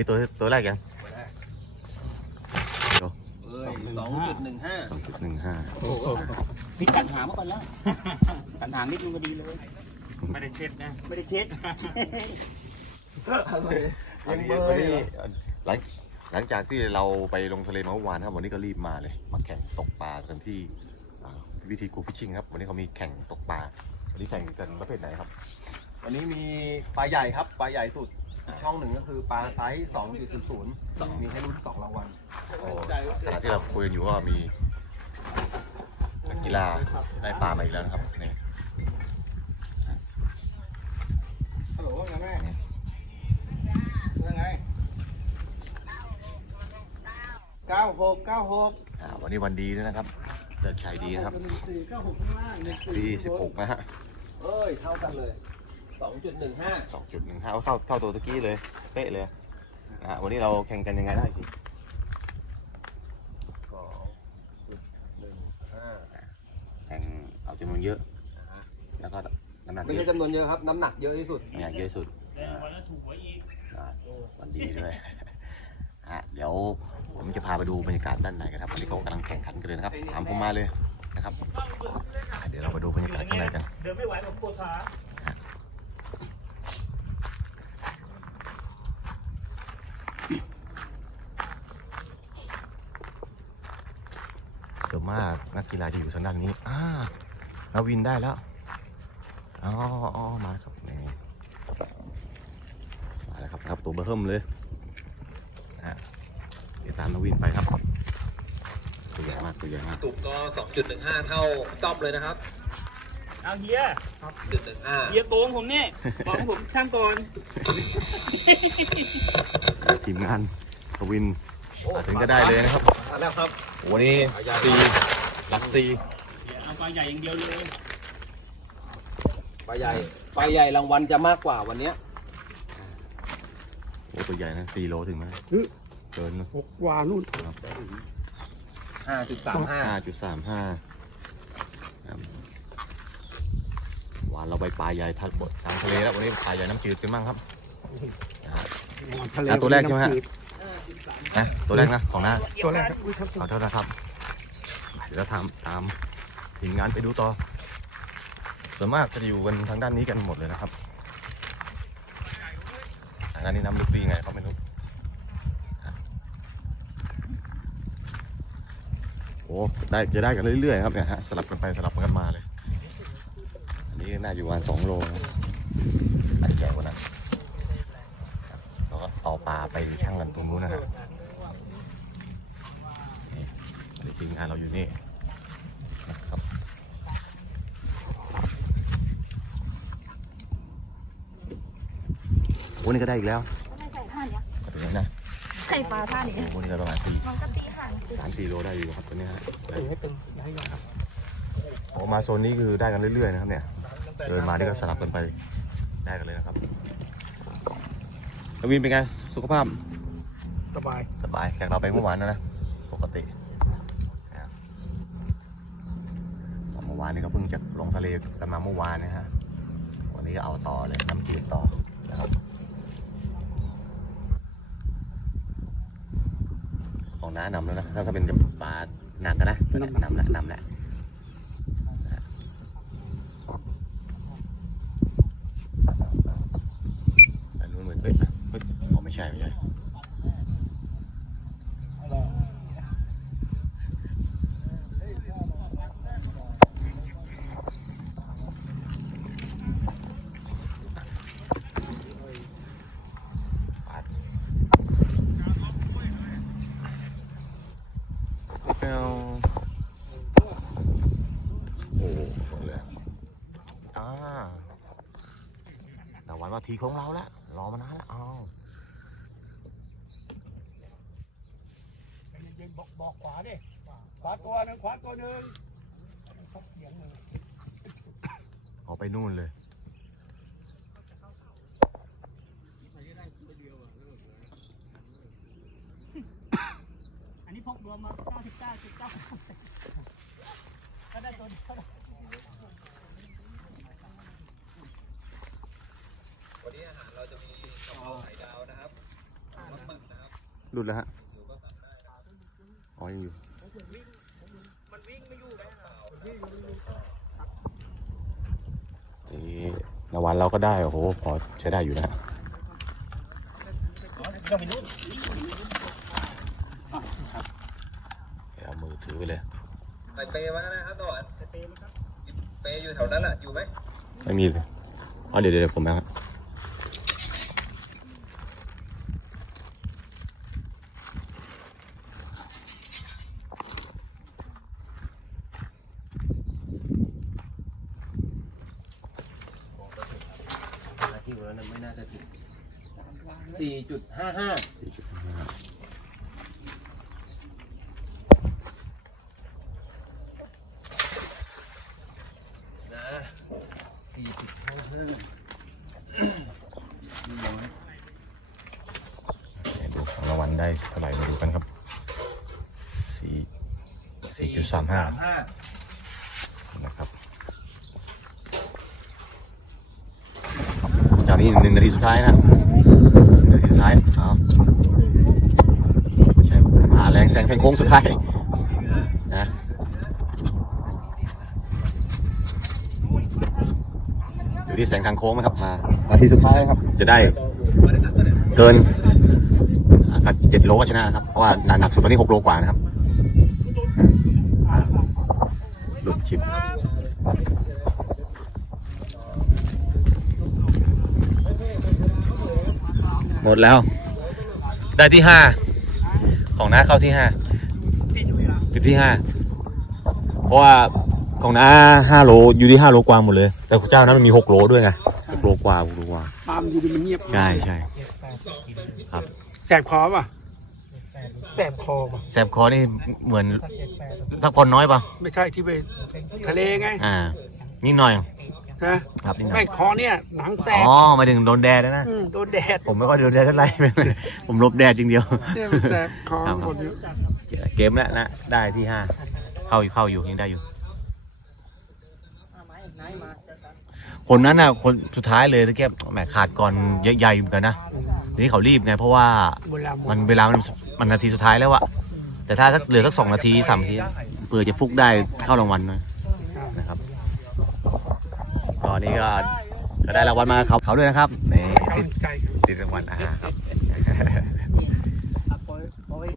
นี่ตัวตัวแรกยังเอ้ยสองจุดหนึ่งห้าสองจุดหนึ่งห้าพี่ตัดหางมาก่อนแล้วตัดหางนิดนึงก็ดีเลย ไม่ได้เช็ดนะ ไม่ได้เช็ดวันนี้วันนี้หลังหลังจากที่เราไปลงทะเลมาเมื่อวานครับ วันนี้ก็รีบมาเลย มาแข่งตกปลากันที่อ่าวิธีกูฟิชชิ่งครับ วันนี้เขามีแข่งตกปลา วันนี้แข่งกันประเภทไหนครับ วันนี้มีปลาใหญ่ครับ ปลาใหญ่สุด อีกช่องหนึ่งก็คือปลาไซส์2.00มีให้รุ่น2รางวัลโอ้ขณะที่เราคุยกันอยู่ก็มีนักกีฬาได้ปลามาอีกแล้วนะครับนี่ฮัลโหลยังไงยังไงเก้าหกเก้าหกอ่าวันนี้วันดีด้วยนะครับเลิกชัยดีนะครับหนึ่งสี่เก้าหกข้างล่างหนึ่งสี่ที่16นะฮะเอ้ยเท่ากันเลย 2.15สองจุดหนึ่งห้าเท่าเท่าตัวตะกี้เลยเป๊ะเลยนะฮะวันนี้เราแข่งกันยังไงได้พี่2.15แข่งเอาจำนวนเยอะ แล้วก็น้ำหนักไม่เยใช่อะจำนวนเยอะครับ น้ำหนักเยอะที่สุด น้ำหนักเยอะสุดอ่าอ่าวันดีด้วยฮะเดี๋ยวผมจะพาไปดูบรรยากาศด้านในกันครับวันนี้เขากำลังแข่งขันกันเลยนะครับตามผมมาเลยนะครับอ่าเดี๋ยวเราไปดูบรรยากาศข้างในกัน เดินไม่ไหวผมปวดขา ส่วน มากนักกีฬาจะอยู่ทางด้านนี้อ่านาวินได้แล้วอ๋ออ๋อมาแล้วครับนี่มาแล้วครับครับตัวเบอร์เริ่มเลยนะฮะเดี๋ยวตามนาวินไปครับตัวใหญ่มากตัวใหญ่มากตุกก็2.15เท่าต๊อปเลยนะครับเอาเฮีย2.15เฮียโกงผมเนี่ยบอกให้ผมช่างก่อนทีมงานทวินมาถึงก็ได้เลยนะครับมาแล้วครับ วันนี้ซีหลักซีเอาปลาใหญ่อย่างเดียวเลยปลาใหญ่ปลาใหญ่รางวัลจะมากกว่าวันเนี้ยโอ้ตัวใหญ่นะสี่โลถึงไหมเกินนะหกกว่านู่นครับ5.35ห้าจุดสามห้าหวานเราไปปลาใหญ่ทัดบดทางทะเลแล้ววันนี้ปลาใหญ่น้ำจืดกันบ้างครับนะฮะทะเลอะตัวแรกใช่ไหมฮะ นะตัวแรกนะของน้าตัวแรกขอโทษนะครับเดี๋ยวเราทำตามทีมงานไปดูต่อส่วนมากจะอยู่กันทางด้านนี้กันหมดเลยนะครับทางด้านนี้น้ำลึกดีไงก็ไม่รู้โอ้ได้จะได้กันเรื่อยๆครับเนี่ยฮะสลับกันไปสลับกันมาเลย อันนี้น่าอยู่ประมาณสองโลนะอันใหญ่กว่านั้น แล้วก็ต่อปลาไปช่างกันตรงนู้นนะฮะนี่อันนี้ทีมงานเราอยู่นี่นะครับโอ้นี่ก็ได้อีกแล้วไม่ใส่ท่าเนี้ยก็ถึงแล้วนะใส่ปลาท่านี้โอ้นี่ก็ประมาณสี่มันก็ตีห่างตีสามสี่โลได้อยู่ครับตัวเนี้ยฮะได้ให้เป็นให้ก่อนครับโอ้มาโซนนี้คือได้กันเรื่อยๆนะครับเนี่ยเดินมานี่ก็สลับกันไปได้กันเลยนะครับ นวินเป็นไง สุขภาพสบายสบายแขกเราไปเมื่อวานนะนะปกตินะเมื่อวานนี้ก็เพิ่งจะลงทะเลกันมาเมื่อวานนะฮะวันนี้ก็เอาต่อเลยน้ำจืดต่อนะครับของน้านำแล้วนะถ้าถ้าเป็นปลาหนักกันนะนำแล้วนำแล้วอันนู้นเหมือนเฮ้ยเฮ้ยอ๋อไม่ใช่ไม่ใช่เอาโอ้โหเลยอ่าแต่วันว่าทีของเราแล้วรอมานานแล้วเอา วเย็นๆบอกบอกขวาดิขวาตัวหนึ่งขวาตัวหนึ่งเสียงเลยเอาไปนู่นเลย อันนี้พกรวมมา99.9ก็ได้ตัวเดียววันนี้อาหารเราจะมีกะเพราไข่ดาวนะครับรสหมึกหลุดแล้วฮะอ๋อ ยังอยู่นี่นวันเราก็ได้ โอ้โห พอใช้ได้อยู่นะฮะต้องไปนู่นเอามือถือไปเลยใส่เปย์มานะครับต่อเปย์อยู่แถวนั้นอะ อยู่ไหมไม่มีเลยอ๋อเดี๋ยวเดี๋ยวผมนะครับ ที่อยู่แล้ว นั้นไม่น่าจะถึงสี่จุดห้าห้านะสี่สิบห้าห้าดูของรางวัลได้เท่าไหร่มาดูกันครับสี่สี่จุดสามห้าห้านะครับจาก นี้หนึ่งนาทีสุดท้ายนะหนึ่งนาทีสุดท้ายเอาไม่ใช่หาแรงแซงแซงโค้งสุดท้ายนะอยู่ที่แสงทางโค้งนะครับมานาทีสุดท้ายครับ จะได้เกินเจ็ดโลก็ชนะนะครับ เพราะว่าหนักสุดตอนนี้หกโลกว่านะครับ หลุดชิป หมดแล้ว ได้ที่ห้าของน้าเข้าที่ห้าติดที่ห้าเพราะว่าของน้าห้าโลอยู่ที่ห้าโลกว่าหมดเลย แต่ของเจ้านั้นมันมีหกโลด้วยไงหกโลกว่าหกโลกว่าปาล์มอยู่ดีมันเงียบใช่ใช่ครับแสบคอป่ะแสบคอป่ะแสบคอนี่เหมือนพักผ่อนน้อยป่ะไม่ใช่ที่ไปทะเลไงอ่านิดหน่อย นะครับนิดหน่อไม่ยคอเนี่ยหนังแสบอ๋อหมายถึงโดนแดดนะนะ มโดนแดดผมไม่ค่อยโดนแดดเท่าไหร่ ผมลบแดดจริงเดียว เนี่ยมันแสบคอครับ หมดอยู่เกมแล้วนะ ได้ที่ห้าเข้าอยู่เข้าอยู่ยังได้อยู่ คนนั้นน่ะ คนสุดท้ายเลยตะเกียบแหมขาดก่อนใหญ่ๆเหมือนกันนะทีนี้เขารีบไง เพราะว่าเวลาหมดมันเวลามันมันนาทีสุดท้ายแล้วอะแต่ถ้าสักเหลือสักสองนาทีสามนาทีเผื่อจะฟุกได้เข้ารางวัลหน่อยนะครับ ก็นี่ก็ก็ได้รางวัลมาเขาเขาด้วยนะครับนี่ติดใจติดรางวัลอ่าครับ